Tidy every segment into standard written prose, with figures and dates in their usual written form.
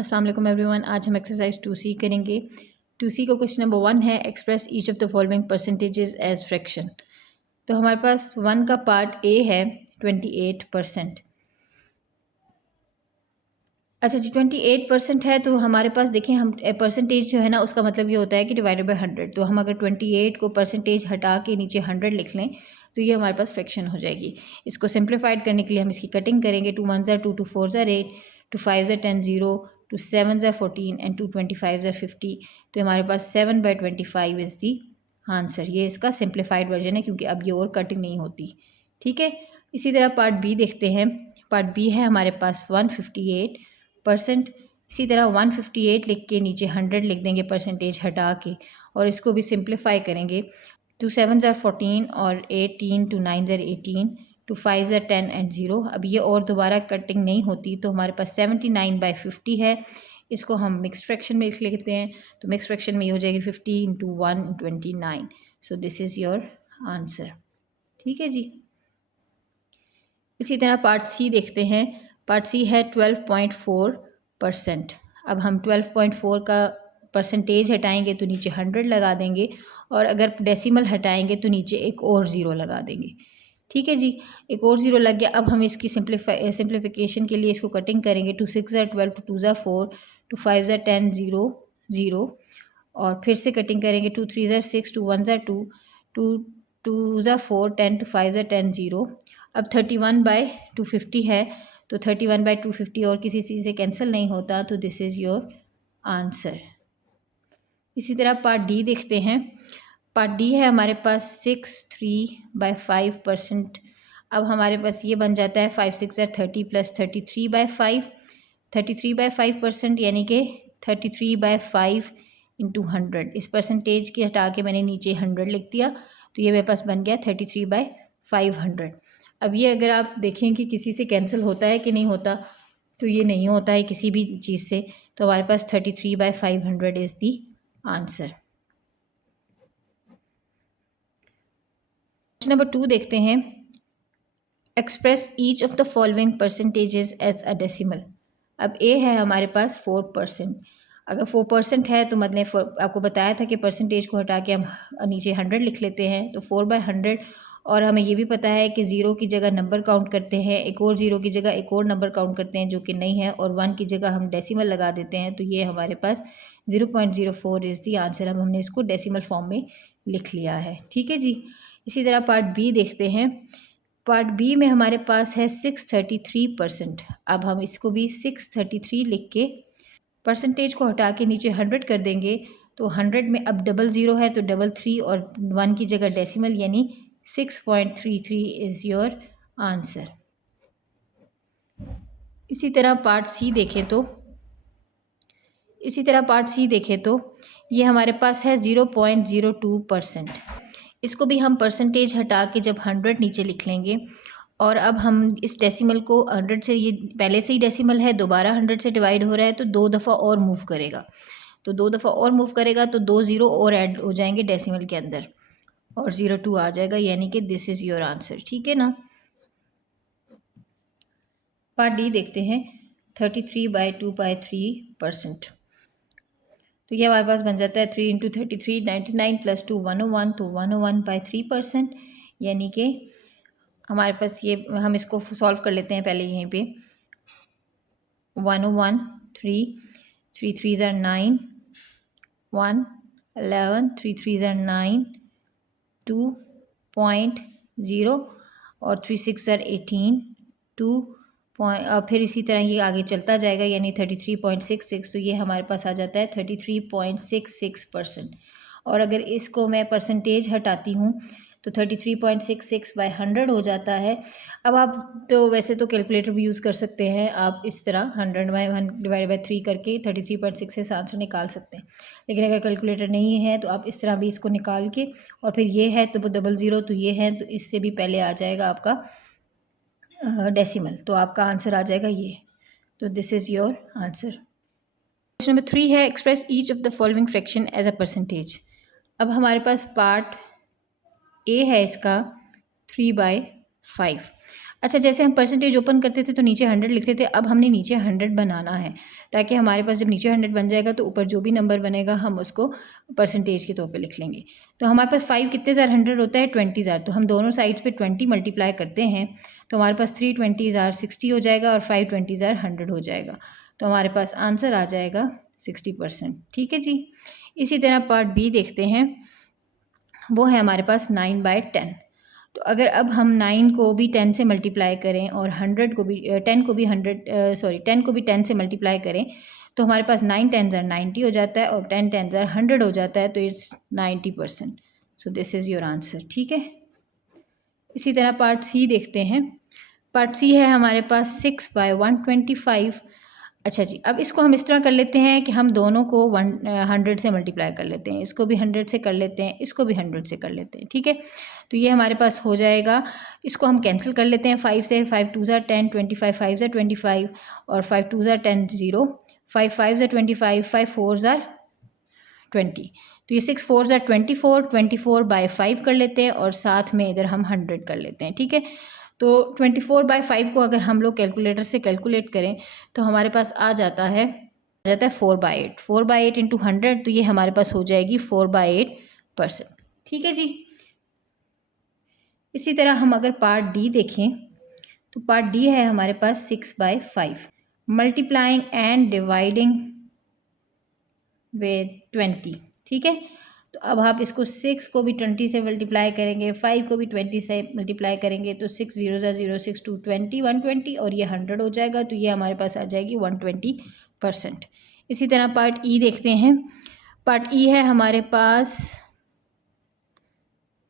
अस्सलाम वालेकुम एवरीवन। आज हम एक्सरसाइज 2C करेंगे। 2C का क्वेश्चन नंबर 1 है, express each of the following percentages as fraction. तो हमारे पास 1 का पार्ट ए है 28%। अच्छा जी, 28% है तो हमारे पास देखें, हम परसेंटेज जो है ना उसका मतलब ये होता है कि डिवाइडेड बाय 100। तो हम अगर 28 को परसेंटेज हटा के नीचे 100 लिख लें तो ये हमारे पास फ्रैक्शन हो जाएगी। इसको सिंप्लीफाइड करने के लिए हम इसकी कटिंग करेंगे। 2 1 2, 2 4 8, 2 5 10 0, 2 7 14 एंड 2 25 50। तो हमारे पास 7/25 इज़ दी आंसर। ये इसका सिंप्लीफाइड वर्जन है क्योंकि अब ये और कटिंग नहीं होती। ठीक है, इसी तरह पार्ट बी देखते हैं। पार्ट बी है हमारे पास 158%। इसी तरह 158 लिख के नीचे 100 लिख देंगे परसेंटेज हटा के, और इसको भी सिंप्लीफाई करेंगे। 2 7 14 और 18, 2 9 18, 2 5 10 एंड 0। अब ये और दोबारा कटिंग नहीं होती तो हमारे पास 79/50 है। इसको हम मिक्स फ्रैक्शन में लिख लेते हैं। तो मिक्स फ्रैक्शन में ये हो जाएगी 50 × 1 29। So this is your answer. ठीक है जी। इसी तरह पार्ट सी देखते हैं। पार्ट सी है 12.4%। अब हम 12.4 का परसेंटेज हटाएंगे तो नीचे 100 लगा देंगे, और अगर डेसिमल हटाएंगे तो नीचे एक और ज़ीरो लगा देंगे। ठीक है जी, एक और ज़ीरो लग गया। अब हम इसकी सिंप्लीफिकेशन के लिए इसको कटिंग करेंगे। 2 6 12, 2 2 4, 2 5 10 0 0, और फिर से कटिंग करेंगे। 2 3 6, 2 1 2, 2 2 4 10, 2 5 10 0। अब 31/250 है तो 31/250 और किसी चीज़ से कैंसिल नहीं होता, तो दिस इज़ योर आंसर। इसी तरह पार्ट डी देखते हैं। पार्ट डी है हमारे पास 63/5%। अब हमारे पास ये बन जाता है 5 6 30 + 33/5। 33/5% यानी कि 33/5 × 100। इस परसेंटेज की हटा के मैंने नीचे 100 लिख दिया, तो ये मेरे पास बन गया 33/500। अब ये अगर आप देखें कि किसी से कैंसिल होता है कि नहीं होता, तो ये नहीं होता है किसी भी चीज़ से। तो हमारे पास 33/500 is the answer. Question number 2 देखते हैं। Express each of the following percentages as a decimal. अब ए है हमारे पास 4%। अगर 4% है तो मतलब आपको बताया था कि परसेंटेज को हटा के हम नीचे 100 लिख लेते हैं। तो 4/100, और हमें ये भी पता है कि ज़ीरो की जगह नंबर काउंट करते हैं, एक और ज़ीरो की जगह एक और नंबर काउंट करते हैं जो कि नहीं है, और 1 की जगह हम डेसिमल लगा देते हैं। तो ये हमारे पास 0.04 इज़ दी आंसर। अब हमने इसको डेसिमल फॉर्म में लिख लिया है। ठीक है जी। इसी तरह पार्ट बी देखते हैं। पार्ट बी में हमारे पास है 633%। अब हम इसको भी 633 लिख के परसेंटेज को हटा के नीचे 100 कर देंगे। तो 100 में अब डबल ज़ीरो है तो डबल 3 और 1 की जगह डेसिमल, यानी 6.33 इज़ योर आंसर। इसी तरह पार्ट सी देखें तो ये हमारे पास है 0.02%। इसको भी हम परसेंटेज हटा के जब 100 नीचे लिख लेंगे, और अब हम इस डेसिमल को 100 से, ये पहले से ही डेसिमल है, दोबारा 100 से डिवाइड हो रहा है तो 2 दफ़ा और मूव करेगा। तो 2 दफ़ा और मूव करेगा तो 2 ज़ीरो और ऐड हो जाएंगे डेसिमल के अंदर, और 02 आ जाएगा, यानी कि दिस इज़ योर आंसर। ठीक है ना। पार्ट डी देखते हैं। 33/2/3%। तो ये हमारे पास बन जाता है 3 × 33 99 + 2 101, तो 101/3%, यानी कि हमारे पास ये, हम इसको सॉल्व कर लेते हैं पहले यहीं पे। 101 3 3 3 9 1 11 3 3 9 2.0 और 3 6 18 2 फिर इसी तरह ये आगे चलता जाएगा, यानी 33.66। तो ये हमारे पास आ जाता है 33.66%। और अगर इसको मैं परसेंटेज हटाती हूँ तो 33.66/100 हो जाता है। अब आप तो वैसे तो कैलकुलेटर भी यूज़ कर सकते हैं, आप इस तरह 100/1/3 करके 33.66 आंसर निकाल सकते हैं। लेकिन अगर कैलकुलेटर नहीं है तो आप इस तरह भी इसको निकाल के, और फिर ये है तो डबल ज़ीरो, तो ये है तो इससे भी पहले आ जाएगा आपका डेसिमल, तो आपका आंसर आ जाएगा ये। तो this is your answer. Question number 3 है, express each of the following fraction as a percentage. अब हमारे पास पार्ट ए है इसका 3/5। अच्छा, जैसे हम परसेंटेज ओपन करते थे तो नीचे 100 लिखते थे, अब हमने नीचे 100 बनाना है, ताकि हमारे पास जब नीचे 100 बन जाएगा तो ऊपर जो भी नंबर बनेगा हम उसको परसेंटेज के तौर पे लिख लेंगे। तो हमारे पास 5 कितने ज़ार 100 होता है 20 ज़ार, तो हम दोनों साइड्स पे 20 मल्टीप्लाई करते हैं तो हमारे पास 3 20 ज़ार 60 हो जाएगा और 5 20 ज़ार 100 हो जाएगा। तो हमारे पास आंसर आ जाएगा 60%। ठीक है जी। इसी तरह पार्ट बी देखते हैं, वो है हमारे पास 9/10। तो अगर अब हम 9 को भी 10 से मल्टीप्लाई करें और 100 को भी 10 को भी 10 को भी 10 से मल्टीप्लाई करें तो हमारे पास 9 10 ज़ार 90 हो जाता है और 10 10 ज़ार 100 हो जाता है, तो it's 90%। So this is your answer. ठीक है। इसी तरह पार्ट सी देखते हैं। पार्ट सी है हमारे पास 6/125। अच्छा जी, अब इसको हम इस तरह कर लेते हैं कि हम दोनों को 100 से मल्टीप्लाई कर लेते हैं, इसको भी 100 से कर लेते हैं, इसको भी 100 से कर लेते हैं। ठीक है। तो ये हमारे पास हो जाएगा, इसको हम कैंसिल कर लेते हैं 5 से, 5 2 ज़ार 10, 25 5 ज़ार 25 और 5 2 ज़ार 10 0, 5 5 ज़ार 25, 5 4 ज़ार 20। तो ये 6 4 ज़ार 24, 24/5 कर लेते हैं और साथ में इधर हम 100 कर लेते हैं। ठीक है। तो 24/5 को अगर हम लोग कैलकुलेटर से कैलकुलेट करें तो हमारे पास आ जाता है 4/8। 4/8 इंटू 100, तो ये हमारे पास हो जाएगी 4/8%। ठीक है जी। इसी तरह हम अगर पार्ट डी देखें तो पार्ट डी है हमारे पास 6/5 मल्टीप्लाइंग एंड डिवाइडिंग विद 20। ठीक है। तो अब आप इसको 6 को भी 20 से मल्टीप्लाई करेंगे, 5 को भी 20 से मल्टीप्लाई करेंगे तो 6 0 ज़ा 0, 6 2 20, 120 और ये 100 हो जाएगा, तो ये हमारे पास आ जाएगी 120%। इसी तरह पार्ट ई देखते हैं। पार्ट ई है हमारे पास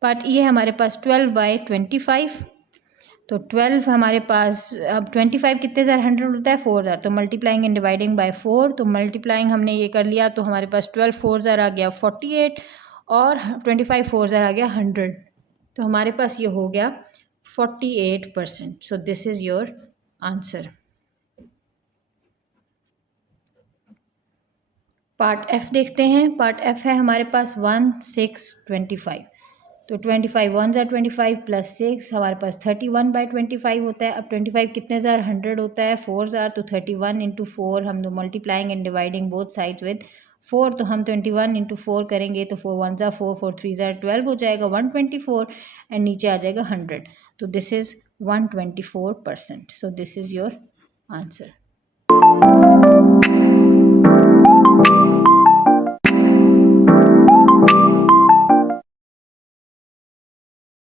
12/25। तो 12 हमारे पास, अब 25 कितने ज़ार 100 होता है 4 ज़ार, तो मल्टीप्लाइंग एंड डिवाइडिंग बाय 4, तो मल्टीप्लाइंग हमने ये कर लिया तो हमारे पास 12 4 ज़ार आ गया 48 और 25 4 ज़ार आ गया 100, तो हमारे पास ये हो गया 48%। So this is your answer. Part F देखते हैं। पार्ट एफ है हमारे पास 1 6 25। तो 25 1 ज़ार 25 प्लस 6 हमारे पास 31/25 होता है। अब 25 कितने ज़ार 100 होता है 4 ज़ार, तो 31 इंटू 4 हम दो multiplying and dividing both sides with 4, तो हम 21 इंटू 4 करेंगे तो 4 1 ज़ार 4, 4 3 ज़ार 12 हो जाएगा 124 एंड नीचे आ जाएगा 100, तो this is 124%। So this is your answer.